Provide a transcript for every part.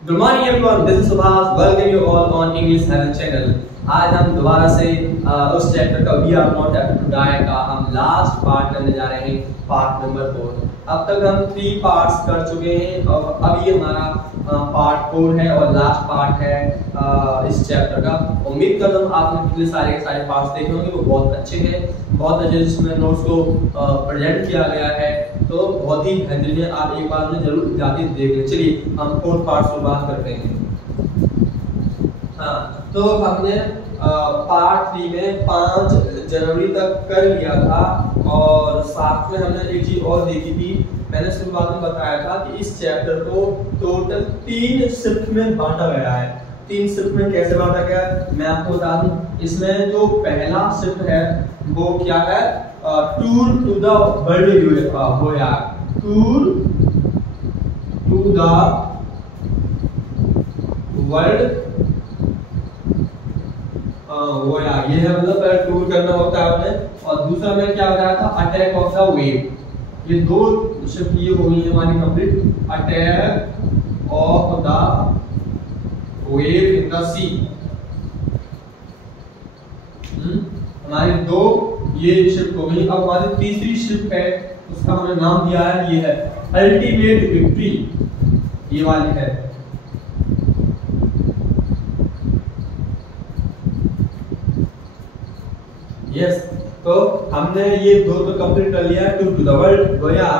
Good morning everyone, this is Subhash. Welcome you all on English haven channel. आज हम दोबारा से उस चैप्टर का we are not able to die का हम लास्ट पार्ट करने जा रहे हैं, पार्ट नंबर 4। अब तक हम 3 पार्ट्स कर चुके हैं और अब ये हमारा पार्ट 4 है और लास्ट पार्ट है इस चैप्टर का। उम्मीद करता हूँ आपने पिछले सारे के सारे पार्ट्स देखे होंगे, वो बहुत अच्छे हैं, बहुत अच्छे जिसमें नोट्स को प्रेजेंट किया गया है, तो बहुत ही बेहतरीन है। आप एक बार में जरूर जाके देख लें। चलिए हम 4 पार्ट शुरू करते हैं। हाँ, तो हमने पार्ट 3 में 5 जनवरी तक कर लिया था और साथ में हमने एक चीज और देखी थी। मैंने शुरुआत में बताया था कि इस चैप्टर को टोटल 3 शिफ्ट में बांटा गया है। 3 शिफ्ट में कैसे बांटा गया है मैं आपको बता दूं। इसमें जो पहला शिफ्ट है वो क्या है, टूर टू द वर्ल्ड गोया, टूर टू द वर्ल्ड गोया, ये है मतलब टूर करना होता है हमें। और दूसरा में क्या बताया था, अटैक ऑफ द वेव। ये 2 शिफ्ट ये हो गई हमारी complete. Attack of the wave in the sea, हमारी 2 ये शिफ्ट हो गई। अब हमारी तीसरी शिफ्ट है, उसका हमने नाम दिया है, ये है अल्टीमेट विक्ट्री, ये वाली है। यस, तो हमने ये 2 तो कंप्लीट कर लिया है। टू द वर्ल्ड गोया,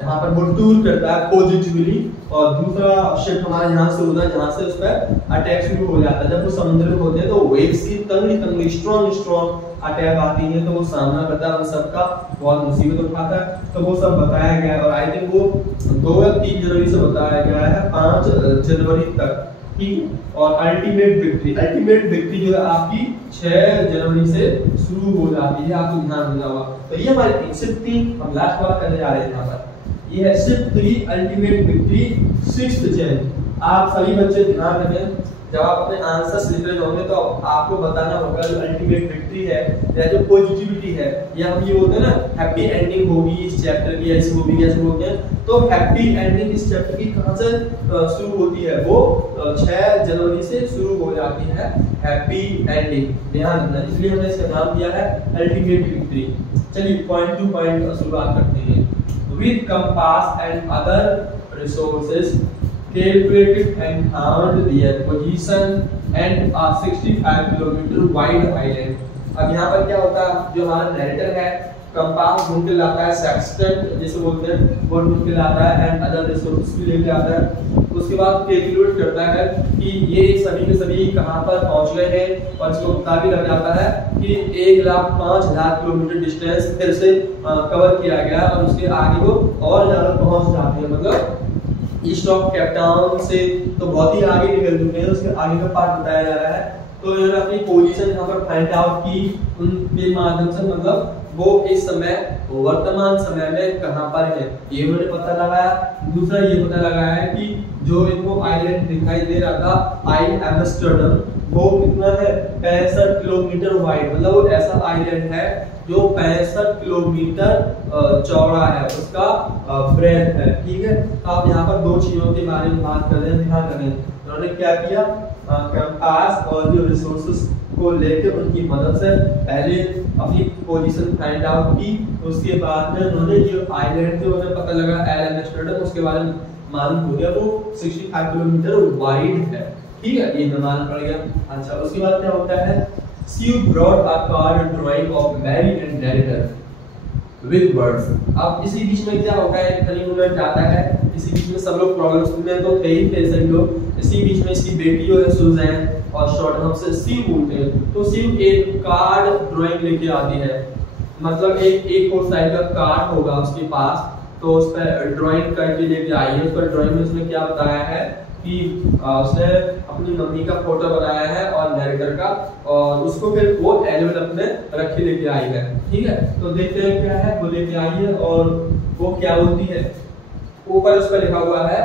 यहाँ पर वो टूर करता है पॉजिटिवली, और दूसरा शिफ्ट हमारा यहाँ से होता है जहाँ से उस पर अटैक शुरू हो जाता है। जब वो समुद्र में होते हैं तो वेव्स की तंगड़ी स्ट्रॉन्ग अटैक आती है, तो वो सामना करता है, उन सबका बहुत मुसीबत उठाता है। तो वो सब बताया गया है और आई थिंक वो 2 या 3 जनवरी से बताया गया है 5 जनवरी तक, ठीक है। और अल्टीमेट विक्ट्री जो है आपकी 6 जनवरी से शुरू हो जाती है, आपको ध्यान देना होगा। तो ये हमारी शिफ्ट 3 हम लास्ट बार करने जा रहे हैं। यहाँ पर ये है शिफ्ट 3 अल्टीमेट विक्ट्री 6th जन। आप सभी बच्चे ध्यान रखें, जब आप अपने आंसर्स लिख रहे होंगे तो आपको बताना होगा जो अल्टीमेट विक्ट्री है या जो पॉजिटिविटी है, या हम ये बोलते हैं ना हैप्पी एंडिंग होगी इस चैप्टर की, ऐसी होगी कैसे होगी, तो हैप्पी एंडिंग इस चैप्टर की कहां से शुरू होती है, वो 6 जनवरी से शुरू हो जाती है हैप्पी एंडिंग, ध्यान रखना। इसलिए हमने इसका नाम दिया है अल्टीमेट विक्ट्री। चलिए पॉइंट टू पॉइंट शुरुआत करते हैं। With compass and other resources calculated and found their position and a 65 kilometre wide island. अब यहाँ पर क्या होता है, जो हमारा नैरेटर है कंपास ढूंढ के लाता है, सेक्सटेंट जिसे बोलते हैं वो ढूंढ के लाता है, एंड अदर रिसोर्सेज भी लेके आता है। उसके बाद कैलकुलेट करता है कि ये सभी के सभी कहाँ पर पहुंच गए हैं, और इसको पता भी लग जाता है कि 1,05,000 किलोमीटर डिस्टेंस फिर से कवर किया गया, और उसके आगे वो और ज्यादा पहुंच जाती है। मतलब ईस्ट ऑफ केप टाउन से तो बहुत ही आगे निकल चुके हैं, उसके आगे का पार्ट बताया जा रहा है। तो इन्होंने अपनी पोजीशन यहाँ पर फाइंड आउट की उनके माध्यम से, मतलब वो इस समय वर्तमान समय में कहाँ पर है ये उन्होंने पता लगाया। दूसरा ये पता लगाया है कि जो इनको आइलैंड दिखाई दे रहा था आइल एम्स्टर्डम, वो कितना है 65 किलोमीटर वाइड, मतलब वो ऐसा आइलैंड है जो 65 किलोमीटर चौड़ा है, उसका ब्रेथ है, ठीक है। तो आप यहाँ पर 2 चीजों के बारे में बात कर रहे हैं, ध्यान रखें। उन्होंने क्या किया, कंपास और जो रिसोर्सेज को लेकर उनकी मदद से पहले अपनी पोजीशन फाइंड आउट की, उसके बाद में उन्होंने जो आइलैंड जो उन्हें पता लगा आइल एम्स्टर्डम, उसके बारे में मालूम हो गया वो 65 किलोमीटर वाइड है, ठीक है, ये मालूम पड़ गया। अच्छा, उसके बाद क्या होता है, She brought a card drawing of Mary and narrator with words। अब इसी बीच में क्या होता है, फनी मोमेंट जाता है, इसी बीच में सब लोग प्रॉब्लम्स में तो थे ही थे सभी लोग। इसी बीच में इसकी बेटी जो है सुजैन, और शॉर्ट हम से शिव बोलते हैं, तो शिव एक कार्ड ड्राइंग लेके आती है, मतलब एक और साइड का कार्ड होगा उसके पास, तो उस पर ड्राइंग करके लेके आई है। उस पर ड्राइंग में उसने क्या बताया है कि उसने अपनी मम्मी का फोटो बनाया है और नैरेटर का, और उसको फिर वो एनवेलप में रख के लेके आई है, ठीक है। तो देखते हैं क्या है, वो लेके आई है और वो क्या बोलती है, ऊपर उस पर लिखा हुआ है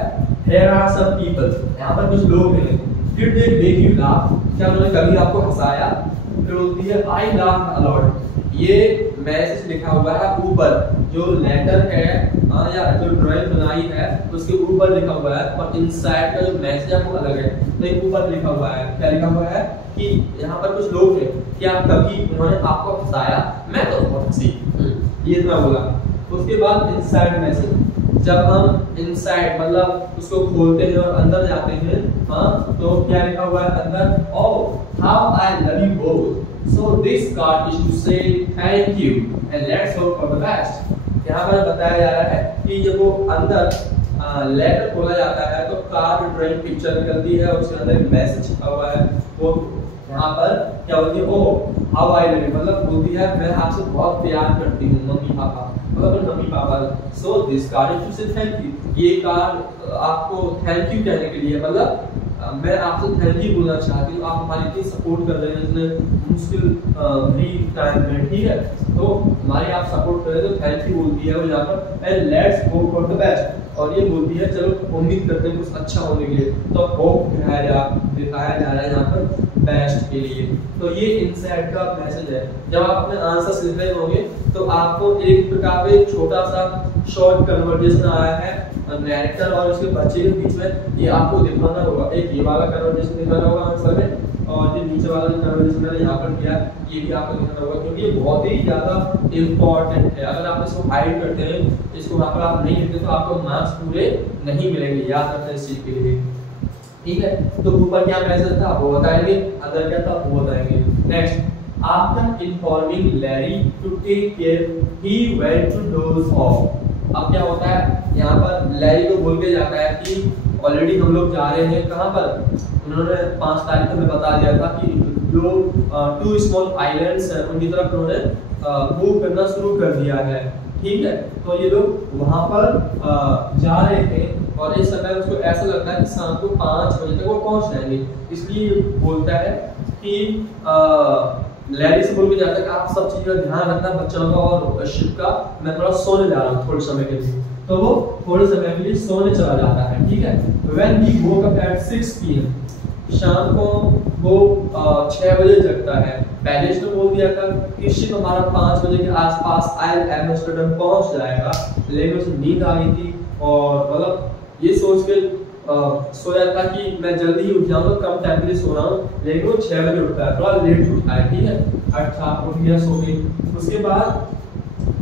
Here are some people, यहाँ पर कुछ लोग हैं, Did they make you laugh, क्या उन्होंने कभी आपको हंसाया? फिर बोलती है I laughed a lot। ये मैसेज लिखा हुआ है ऊपर, जो लेटर है या जो ड्राइंग बनाई है उसके ऊपर लिखा हुआ है, और इनसाइड का जो मैसेज है वो अलग है। तो एक ऊपर लिखा हुआ है, क्या लिखा हुआ है कि यहाँ पर कुछ लोग थे कि आप कभी उन्होंने आपको फंसाया, मैं तो बहुत हंसी, ये इतना बोला। उसके बाद इनसाइड मैसेज, जब हम इनसाइड मतलब उसको खोलते हैं और अंदर जाते हैं, हाँ, तो क्या लिखा हुआ है अंदर, oh how I love you both, so this card is to say thank you and let's hope for the best. यहाँ पर बताया जा रहा है कि जब वो अंदर लेटर खोला जाता है तो कार्ड ड्राइंग पिक्चर निकलती है और उसके अंदर एक मैसेज छिपा हुआ है। वो यहाँ पर क्या होती है, ओह हाउ आई लव यू, मतलब बोलती है मैं आपसे बहुत प्यार करती हूँ मम्मी पापा, मतलब मम्मी पापा। So this card is to say thank you, ये कार्ड आपको थैंक यू कहने के लिए, मतलब मैं आपसे थैंक यू बोलना चाहती हूँ, आप हमारी इतनी सपोर्ट कर रहे हैं इतने मुश्किल फ्री टाइम में, ठीक है, तो हमारी आप सपोर्ट कर रहे हैं तो थैंक यू बोलती है वो यहाँ पर, and let's hope for the best, और ये बोलती है चलो उम्मीद करते हैं कुछ अच्छा होने के लिए, तो होप दिखाया जा रहा है यहाँ पर बेस्ट के लिए। तो ये इनसाइड का मैसेज है। जब आप अपने आंसर्स लिख रहे होंगे तो आपको एक प्रकार का छोटा सा शॉर्ट कन्वर्सेशन आया है नैरेटर और उसके बच्चे के बीच में, ये आपको दिखाना होगा। एक ये वाला कन्वर्सेशन दिखाना होगा आंसर में, और जो नीचे वाला जो कन्वर्सेशन मैंने यहाँ पर किया ये भी आपको दिखाना होगा, क्योंकि ये बहुत ही ज्यादा इम्पोर्टेंट है। अगर आप इसको हाइड करते हैं, इसको वहाँ पर आप नहीं लिखते तो आपको मार्क्स पूरे नहीं मिलेंगे, याद रखना इस चीज के लिए, ठीक है। तो ऊपर क्या मैसेज था वो बताएंगे, अंदर क्या था वो बताएंगे। Next, after informing Larry to take care he went to doze off. अब क्या होता है यहाँ पर, लैरी को बोल के जाता है कि ऑलरेडी हम लोग जा रहे हैं कहाँ पर, उन्होंने 5 तारीख को हमें बता दिया था कि जो 2 स्मॉल आइलैंड्स हैं उनकी तरफ उन्होंने मूव करना शुरू कर दिया है, ठीक है। तो ये लोग वहाँ पर जा रहे थे और इस समय उसको ऐसा लगता है कि शाम को 5 बजे तक वो पहुँच जाएंगे, इसलिए बोलता है कि लैरी से बोल के जाता है कि आप सब चीज़ का ध्यान रखना बच्चों का और शिप का, मैं थोड़ा सोने जा रहा हूँ थोड़े समय के लिए। तो वो थोड़े समय के लिए सोने चला जाता है, ठीक है। When he woke up at 6 PM, शाम को वो 6 बजे जगता है। पहले इसने बोल दिया था कि शिप हमारा 5 बजे के आसपास आयल एम्स्टर्डम पहुंच जाएगा, लेकिन उसे नींद आ गई थी और मतलब ये सोच के सोया था कि मैं जल्दी ही उठ जाऊंगा, कम टाइम के लिए सो रहा हूँ, लेकिन वो 6 बजे उठता है, थोड़ा लेट उठता है, ठीक है। अच्छा उठ गया, सो गई। उसके बाद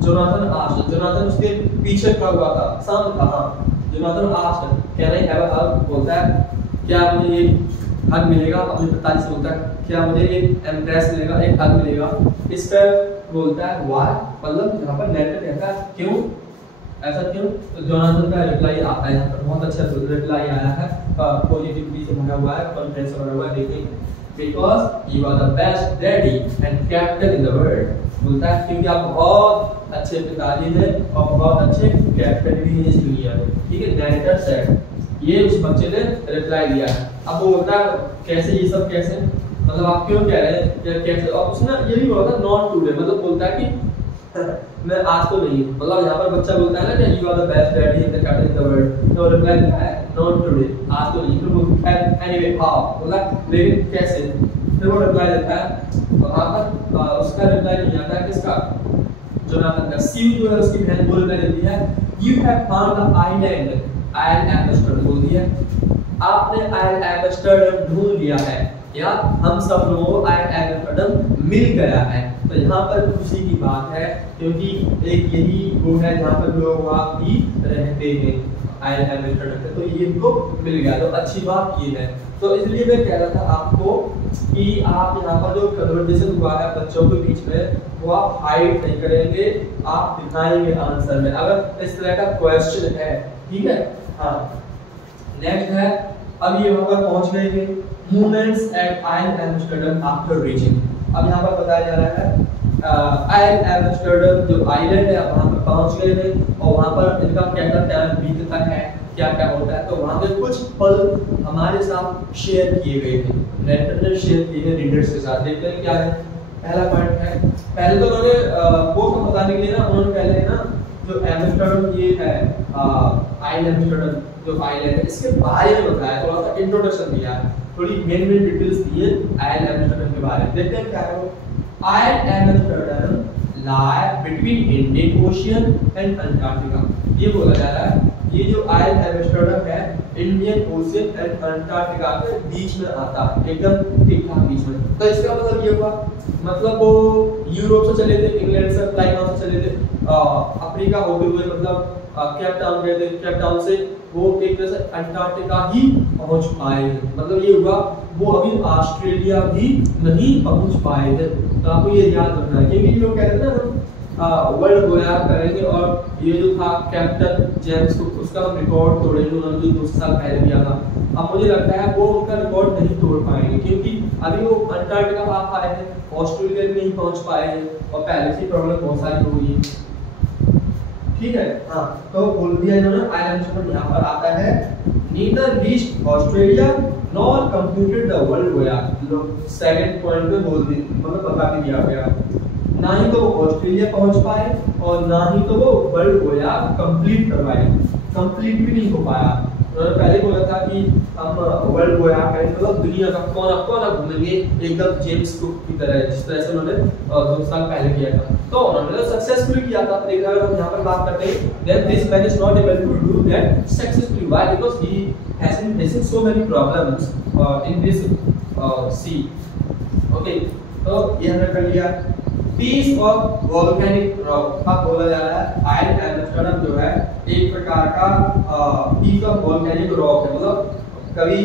जोनाथन उसके पीछे खड़ा हुआ था, सामने था, हाँ। Jonathan asked can I have a hug, बोलता है क्या मुझे एक हग मिलेगा, अपने पिताजी से बोलता है क्या मुझे एक एम्ब्रेस मिलेगा, एक हग मिलेगा। इस पर बोलता है व्हाई, मतलब यहाँ पर नैरेटर कहता है क्यों, ऐसा क्यों। तो जोनाथन का रिप्लाई आता है, यहाँ पर बहुत अच्छा रिप्लाई आया है, पॉजिटिविटी से भरा हुआ है, कॉन्फिडेंस से भरा हुआ है, देखिए, because you are the best daddy and captain in the world. बोलता है क्योंकि आप बहुत अच्छे पिताजी हैं और बहुत अच्छे कैप्टन भी हैं इस दुनिया में, ठीक है। नैरेटर सेड, ये उस बच्चे ने रिप्लाई दिया है। अब वो बोलता है कैसे, ये सब कैसे, मतलब आप क्यों कह रहे हैं या कैसे, और उसने ये भी बोला था नॉट टुडे, मतलब बोलता है कि मैं आज तो नहीं, मतलब यहाँ पर बच्चा बोलता है ना कि you are the best daddy in the captain in the world, तो रिप्लाई देता है नॉट टुडे, आज तो नहीं, फिर बोलता है एनीवे हाउ, बोला लेकिन कैसे, फिर वो रिप्लाई देता है, वहाँ पर उसका रिप्लाई नहीं आता है, किसका, जोनाथन का। सी जो है उसकी बहन बोल रही देती है you have found the island, island Amsterdam बोल दिया, आपने आइलैंड एम्स्टर्डम ढूंढ लिया है, या हम सब लोगों को आइलैंड एम्स्टर्डम मिल गया है। तो यहाँ पर खुशी की बात है, क्योंकि एक यही वो है जहाँ पर लोग वहाँ भी रहते हैं आइलैंड एम्स्टर्डम, तो ये इनको मिल गया, तो अच्छी बात ये है। तो इसलिए मैं कह रहा था आपको कि आप यहाँ पर जो कन्वर्सेशन हुआ है बच्चों के बीच में, वो आप हाइड नहीं करेंगे, आप दिखाएंगे आंसर में, अगर इस तरह का क्वेश्चन है, ठीक है। हाँ, नेक्स्ट है, अब ये वहाँ पर पहुँच गए थे, movements at island Amsterdam after reaching. अब यहाँ पर बताया जा रहा है आइलैंड एम्स्टर्डम जो आइलैंड है वहाँ पर पहुँच गए थे और वहाँ पर इनका कैसा टाइम बीतता है, क्या क्या होता है, तो वहाँ पे कुछ पल हमारे साथ शेयर किए गए थे, नैरेटर ने शेयर किए हैं रीडर्स के साथ। देखते हैं क्या है। पहला पॉइंट है, पहले तो उन्होंने वो सब बताने के लिए ना उन्होंने पहले ना जो एम्स्टर्डम ये है आइलैंड एम्स्टर्डम जो आइलैंड है इसके बारे में बताया, थोड़ा सा इंट्रोडक्शन दिया है, थोड़ी मेन डिटेल्स दी है आइलैंड एम्स्टर्डम के बारे में। देखते हैं क्या है वो। Island Amsterdam lie between Indian Ocean and Antarctica। ये बोला जा रहा है ये जो आयल एम्स्टर्डम है इंडियन ओशियन एंड अंटार्कटिका के बीच में आता है, एकदम ठीक ठाक बीच में। तो इसका मतलब ये हुआ, मतलब वो यूरोप से चले थे, इंग्लैंड से ताइवान से चले थे, अफ्रीका होते हुए मतलब केप टाउन गए थे, केप टाउन से वो एक तरह से अंटार्कटिका ही पहुंच पाए थे। मतलब ये हुआ वो अभी ऑस्ट्रेलिया भी नहीं पहुंच पाए थे। तो आपको ये याद रखना है, क्योंकि लोग कह रहे थे ना हम वर्ल्ड गोया करेंगे और ये जो था कैप्टन जेम्स कुक उसका हम रिकॉर्ड तोड़ेंगे, उन्होंने जो 2 साल पहले किया था। अब मुझे लगता है वो उनका रिकॉर्ड नहीं तोड़ पाएंगे, क्योंकि अभी वो अंटार्कटिका आप आए हैं, ऑस्ट्रेलिया में नहीं पहुंच पाए हैं और पहले से प्रॉब्लम बहुत सारी हो गई है। ठीक है, हाँ तो बोल दिया इन्होंने आइलैंड यहाँ पर आता है neither reached Australia nor completed the world गोया। सेकंड पॉइंट पे बोल दी, मतलब बता भी दिया गया, ना ही तो वो ऑस्ट्रेलिया पहुंच पाए और ना ही तो वो वर्ल्ड गोया कंप्लीट करवाए, कंप्लीट भी नहीं हो पाया। उन्होंने पहले बोला था कि हम वर्ल्ड गोया करेंगे, मतलब दुनिया का कोना कोना घूमेंगे एकदम जेम्स कुक की तरह, जिस तरह से उन्होंने 2 साल पहले किया था। तो उन्होंने सक्सेसफुली किया था। लेकिन अगर हम यहाँ पर बात करते हैं then this man is not able to do that successfully। Why? Because he has been facing so many problems in this sea। Okay, तो ये हमने कर लिया। पीस ऑफ वोल्केनिक रॉक का बोला जा रहा है आयल एम्स्टर्डम जो है एक प्रकार का पीस ऑफ वोल्केनिक रॉक है, मतलब कभी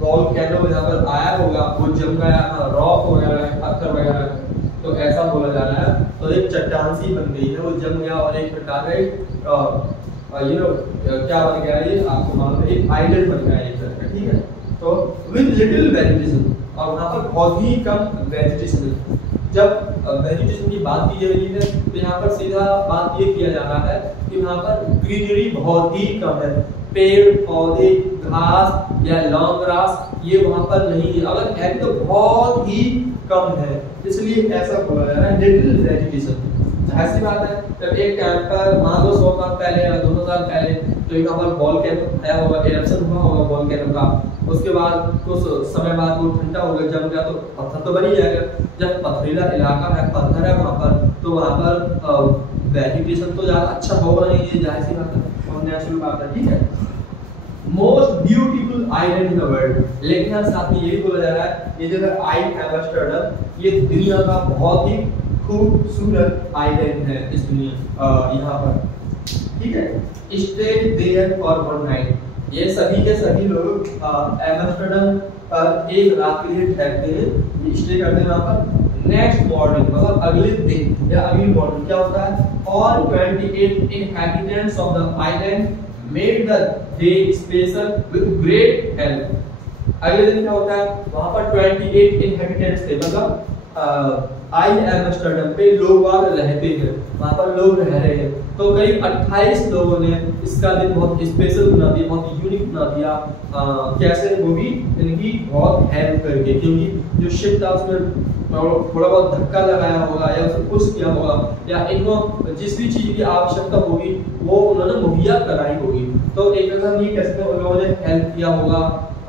वोल्केनो यहाँ पर आया होगा, वो जम गया, रॉक वगैरह पत्थर वगैरह, तो ऐसा बोला जा रहा है। तो एक चट्टान सी बन गई है, वो जम गया और एक प्रकार का क्या बन गया, ये आपको मालूम है एक आइलैंड बन गया एक तरह का। ठीक है, तो विद लिटिल वेजिटेशन, और वहाँ पर बहुत ही कम वेजिटेशन है। जब वेजिटेशन की बात की जा रही है तो यहाँ पर सीधा बात ये किया जा रहा है कि वहाँ पर ग्रीनरी बहुत ही कम है, पेड़ पौधे घास या लॉन्ग ग्रास ये वहाँ पर नहीं है, अगर है तो बहुत ही कम है, इसलिए ऐसा बोला जा रहा है लिटिल वेजिटेशन। जाहिर सी बात है, जब एक टाइम पर मान लो 100 साल पहले या 200 साल पहले तो यहाँ पर वोल्केनो आया होगा, एरप्शन हुआ होगा वोल्केनो का, उसके बाद कुछ समय बाद वो ठंडा हो गया, जम गया तो पत्थर तो बन ही जाएगा। जब पथरीला इलाका है, पत्थर है वहाँ पर, तो वहाँ पर वेजिटेशन तो ज़्यादा अच्छा होगा नहीं, ये जाहिर सी बात है और नेचुरल बात है। ठीक है, most beautiful island in the world, लेकिन यहाँ साथ में ये भी बोला जा रहा है ये जो है आइल एम्स्टर्डम ये दुनिया का बहुत ही खूबसूरत आइलैंड है इस दुनिया यहाँ पर। ठीक है, स्टे देयर फॉर 1 नाइट, ये सभी के सभी लोग एम्स्टर्डम पर एक रात के लिए ठहरते हैं, स्टे करते हैं वहाँ पर। नेक्स्ट मॉर्निंग मतलब अगले दिन या अगली मॉर्निंग क्या होता है, all 28 inhabitants of the island made the day special with great help. अगले दिन क्या होता है, वहाँ पर 28 inhabitants थे, मतलब आइल एम्स्टर्डम पे लोग रहते हैं, वहाँ पर लोग रह रहे हैं, तो करीब 28 लोगों ने इसका दिन बहुत स्पेशल बना दिया, बहुत यूनिक बना दिया। कैसे, वो भी इनकी बहुत हेल्प करके, क्योंकि जो शिप था उसमें थोड़ा बहुत धक्का लगाया होगा या उसे पुश किया होगा या इनको जिस भी चीज की आवश्यकता होगी वो उन्होंने मुहैया कराई होगी। तो एक तरह से कह सकते हैं उन लोगों ने हेल्प किया होगा,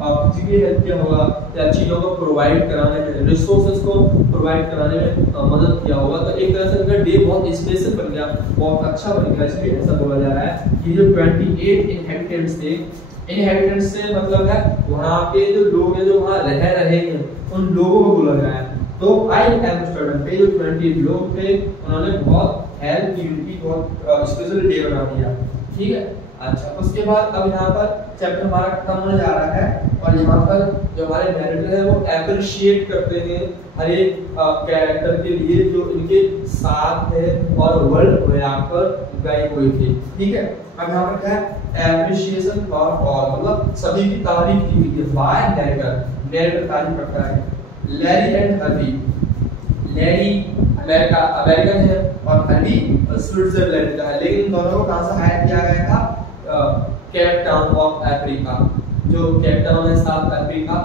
किसी भी हेल्प किया होगा या चीज़ों को प्रोवाइड कराने में, रिसोर्सेज को प्रोवाइड कराने में मदद किया होगा। तो एक तरह से उनका डे बहुत स्पेशल बन गया, बहुत अच्छा बन गया, इसलिए ऐसा बोला जा रहा है कि जो 28 इनहैबिटेंट्स थे, इनहैबिटेंट्स से मतलब है वहाँ के जो लोग हैं जो वहाँ रह रहे हैं उन लोगों को बोला गया है। तो आइल एम्स्टर्डम पे जो 28 लोग थे उन्होंने बहुत हेल्प की, उनकी बहुत स्पेशल डे बना दिया। ठीक है, अच्छा उसके बाद अब यहाँ पर चैप्टर हमारा खत्म होने जा रहा है और यहाँ पर जो हमारे नैरेटर है वो अप्रिशिएट करते हैं हर एक कैरेक्टर के लिए जो इनके साथ है और वर्ल्ड में आकर गए हुए थे। ठीक है, अब यहाँ पर क्या है, एप्रिशिएशन फॉर ऑल, मतलब सभी की तारीफ की गई है बाय नैरेटर, नैरेटर तारीफ करता है। Larry and Harbi, Larry American है और हर्बी स्विट्जरलैंड का है, लेकिन दोनों को कहाँ से हायर किया गया था, केप टाउन ऑफ अफ्रीका, जो केप टाउन है साउथ अफ्रीका,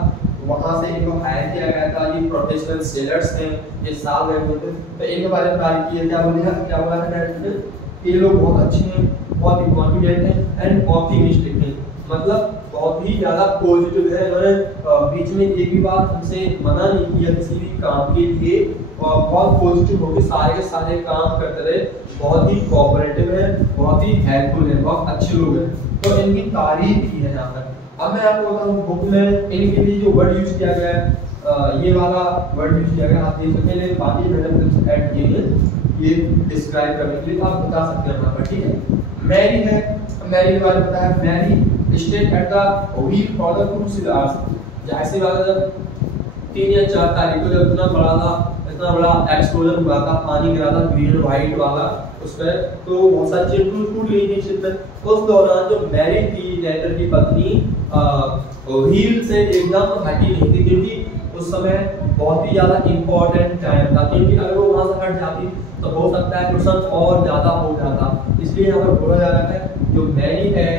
वहां से इनको हायर किया गया था। ये प्रोफेशनल सेलर्स हैं, ये साल गए थे, तो इनके बारे में तारीफ की है। क्या बोला था ये लोग बहुत अच्छे हैं, बहुत ही कॉन्फिडेंट हैं एंड ऑप्टिमिस्टिक हैं, मतलब बहुत ही ज्यादा पॉजिटिव है। इन्होंने बीच में एक भी बात हमसे मना नहीं किया किसी भी काम के लिए बहुत पॉजिटिव होकर सारे के सारे काम करते रहे, बहुत ही कोऑपरेटिव है, बहुत ही हेल्पफुल है, बहुत अच्छे लोग हैं, तो इनकी तारीफ की है यहाँ पर। अब मैं आपको बताऊँ बुक में इनके लिए जो वर्ड यूज किया गया है, ये वाला वर्ड यूज किया गया, आप देख सकते हैं, बाकी मैंने ऐड किए हैं ये डिस्क्राइब करने के लिए, आप बता सकते हैं यहाँ पर, ठीक है। मैरी है, मैरी के बारे में बताया, Mary stayed at the wheel for the crucial hours, जैसे वाला जब 3 या 4 तारीख को जब इतना बड़ा एक्सप्लोजन हुआ था, पानी गिरा था ग्रीन व्हाइट वाला उस पर, तो बहुत सारी चीजें टूट गई थी शिप में। उस दौरान जो मैरी थी नेटर की पत्नी व्हील से एकदम हटी नहीं थी, क्योंकि उस समय बहुत ही ज्यादा इंपॉर्टेंट टाइम था, क्योंकि अगर वो वहां से हट जाती तो हो सकता है नुकसान और ज्यादा हो जाता। इसलिए यहाँ पर बोला जा रहा है जो मैरी है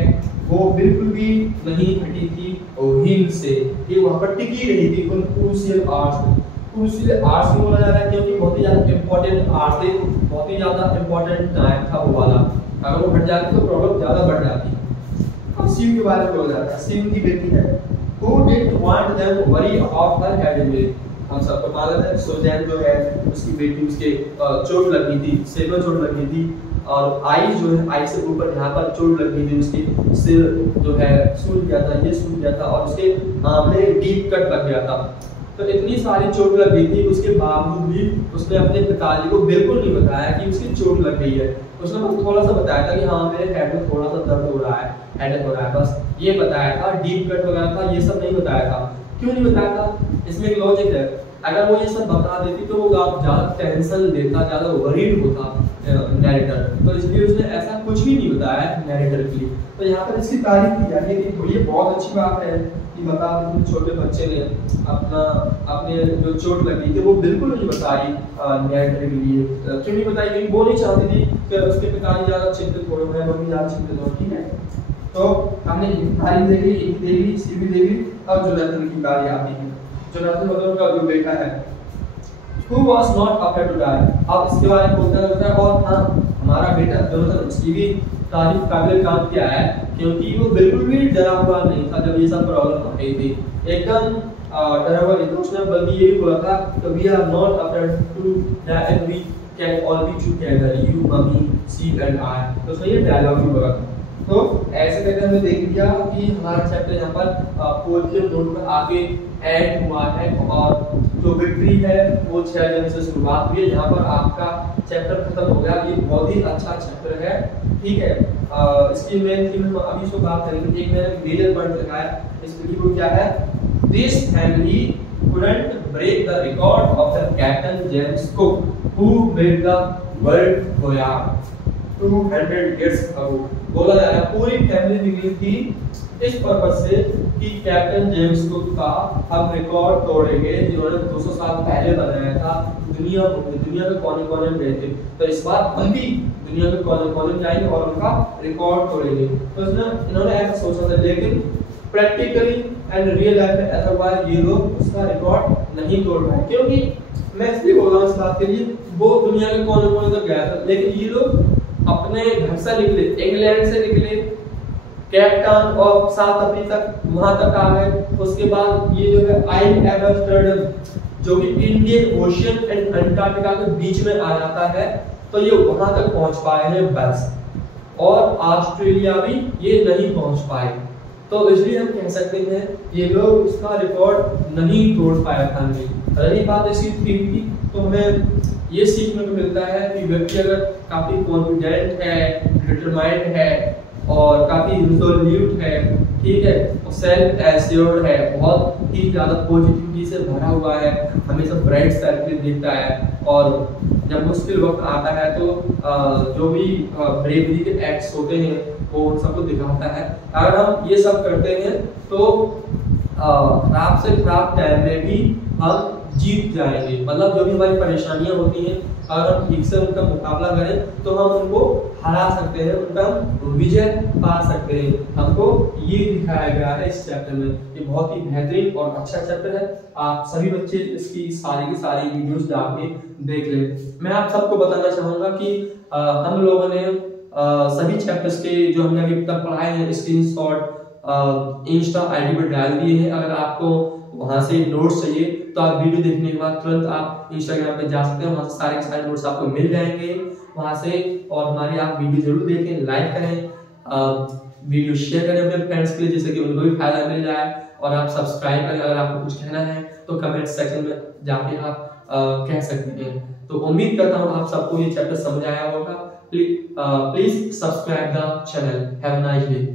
वो बिल्कुल भी नहीं हटी थी व्हील से, ये वहां पर टिकी रही थी उन क्रूशियल आवर्स में। क्रूशियल आवर्स में बोला जा रहा है क्योंकि बहुत ही ज्यादा इंपॉर्टेंट आवर्स थे, बहुत ही ज्यादा इंपॉर्टेंट टाइम था वो वाला, अगर वो हट जाती तो प्रॉब्लम ज्यादा बढ़ जाती। अब सीव के बारे में बोला जा रहा है, सीव की बेटी है, who didn't want them worry about her head injury, हम सबको मालूम है सुजैन जो है उसकी बेटी, उसके चोट लगी थी, सिर में चोट लगी थी, और आई जो है आई से ऊपर यहाँ पर चोट लगी थी, उसकी सिर जो है सूज गया था, ये सूज गया था, और उसके में डीप कट लग गया था। तो इतनी सारी चोट लग गई थी, उसके बावजूद भी उसने अपने पिताजी को बिल्कुल नहीं बताया कि उसकी चोट लग गई है। उसने बस थोड़ा सा बताया था कि हाँ मेरे हेड में थोड़ा सा दर्द हो रहा है, हेडेक हो रहा है, बस ये बताया था। डीप कट वगैरह था ये सब नहीं बताया था। क्यों नहीं बताया था? इसमें एक लॉजिक है, अगर वो ये सब बता देती तो वो ज्यादा टेंशन लेता, ज्यादा वरीड होता नैरेटर, तो इसलिए उसने ऐसा कुछ भी नहीं बताया नैरेटर के लिए। तो यहाँ पर इसकी तारीफ की जाती है कि ये बहुत अच्छी बात है कि बता दें छोटे बच्चे ने अपने जो चोट लगी थी वो बिल्कुल नहीं बताई नैरेटर के लिए। क्यों नहीं बताई? क्योंकि वो नहीं चाहती थी कि उसके पिताजी ज्यादा चिंतित हो रहे हैं, मम्मी ज्यादा चिंतित हो, ठीक है। तो हमने तारीफ देख ली, एक देख ली, सी भी देख ली, अब जोनाथन की बारी आती है। जोनाथन मतलब उनका जो बेटा है, who was not afraid to die, अब इसके बारे में बोलता है। और हाँ, हमारा बेटा जोनाथन, उसकी भी तारीफ काबिल काम किया है, क्योंकि वो बिल्कुल भी डरा हुआ नहीं था जब ये सब प्रॉब्लम आ रही थी, एकदम डरा हुआ नहीं था। उसने बल्कि ये भी बोला था कि we are not afraid to die and we can all be together, you, mummy, she and I। तो उसने ये डायलॉग भी बोला था। तो ऐसे करके हमने देख लिया कि हमारा चैप्टर यहाँ पर पॉजिटिव नोट पर आगे एंड हुआ है, और जो विक्ट्री है वो 6 जनवरी से शुरुआत हुई है। यहाँ पर आपका चैप्टर खत्म हो गया। ये बहुत ही अच्छा चैप्टर है, ठीक है। इसकी मेन थीम हम अभी इसको बात करेंगे। एक मैंने मेजर पॉइंट लगाया इस वीडियो को, क्या है, this family couldn't break the record of the Captain James Cook who made the world voyage 200 years ago। बोला जा रहा है पूरी फैमिली निकली थी इस पर्पस से कि कैप्टन जेम्स कुक का हम रिकॉर्ड तोड़ेंगे, जिन्होंने 200 साल पहले बनाया था। दुनिया के कोने-कोने में गए थे, तो इस बार हम भी दुनिया के कोने-कोने में जाएंगे और उनका रिकॉर्ड तोड़ेंगे। तो इन्होंने ऐसा सोचा था, लेकिन प्रैक्टिकली एंड रियल लाइफ में अदरवाइज ये लोग उसका रिकॉर्ड नहीं तोड़ पाए। क्योंकि मैं इसलिए बोल रहा हूँ इस बात के लिए, वो दुनिया के कोने-कोने तक गया था, लेकिन ये लोग अपने घर से निकले, इंग्लैंड से निकले, केप टाउन और साउथ अफ्रीका वहां तक आ गए। उसके बाद ये जो है आई एम्स्टर्डम, जो कि इंडियन ओशियन एंड अंटार्कटिका के बीच में आ जाता है, तो ये वहां तक पहुंच पाए हैं बस, और ऑस्ट्रेलिया भी ये नहीं पहुंच पाए। तो इसलिए हम कह सकते हैं ये लोग उसका रिकॉर्ड नहीं तोड़ पाया था। रही बात इसकी थीम की, तो हमें ये सीखने को मिलता है कि व्यक्ति अगर काफी कॉन्फिडेंट है, डिटरमाइंड है और काफी रिजोल्यूट है, ठीक है, और सेल्फ एश्योर्ड है, बहुत ही ज्यादा पॉजिटिविटी से भरा हुआ है, हमेशा ब्राइट साइड पे देखता है, और जब मुश्किल वक्त आता है तो जो भी ब्रेवरी के एक्ट्स होते हैं वो उन सबको दिखाता है। अगर हम ये सब करते हैं तो खराब से खराब टाइम में भी हम जीत जाएंगे। मतलब जो भी हमारी परेशानियां होती हैं, अगर हम ठीक से उनका मुकाबला करें तो हम उनको हरा सकते हैं, उनका हम विजय पा सकते हैं। हमको ये दिखाया गया है इस चैप्टर में। ये बहुत ही बेहतरीन और अच्छा चैप्टर है। आप सभी बच्चे इसकी सारी की सारी वीडियोस जाके देख लें। मैं आप सबको बताना चाहूंगा कि हम लोगों ने सभी चैप्टर्स के जो हमने अभी तक पढ़ाए हैं स्क्रीनशॉट इंस्टा आईडी पर डाल दिए हैं। अगर आपको वहां से नोट्स चाहिए तो आप वीडियो देखने के बाद तुरंत आप इंस्टाग्राम पे जा सकते हैं, वहां से सारे के सारे नोट्स आपको मिल जाएंगे वहां से। और हमारी आप वीडियो जरूर देखें, लाइक करें, वीडियो शेयर करें अपने फ्रेंड्स के लिए, जिससे कि उनको भी फायदा मिल जाए। और आप सब्सक्राइब करें। अगर आपको कुछ कहना है तो कमेंट सेक्शन में जाके आप कह सकते हैं। तो उम्मीद करता हूँ आप सबको ये चैप्टर समझ आया होगा। Please subscribe the channel. Have a nice day.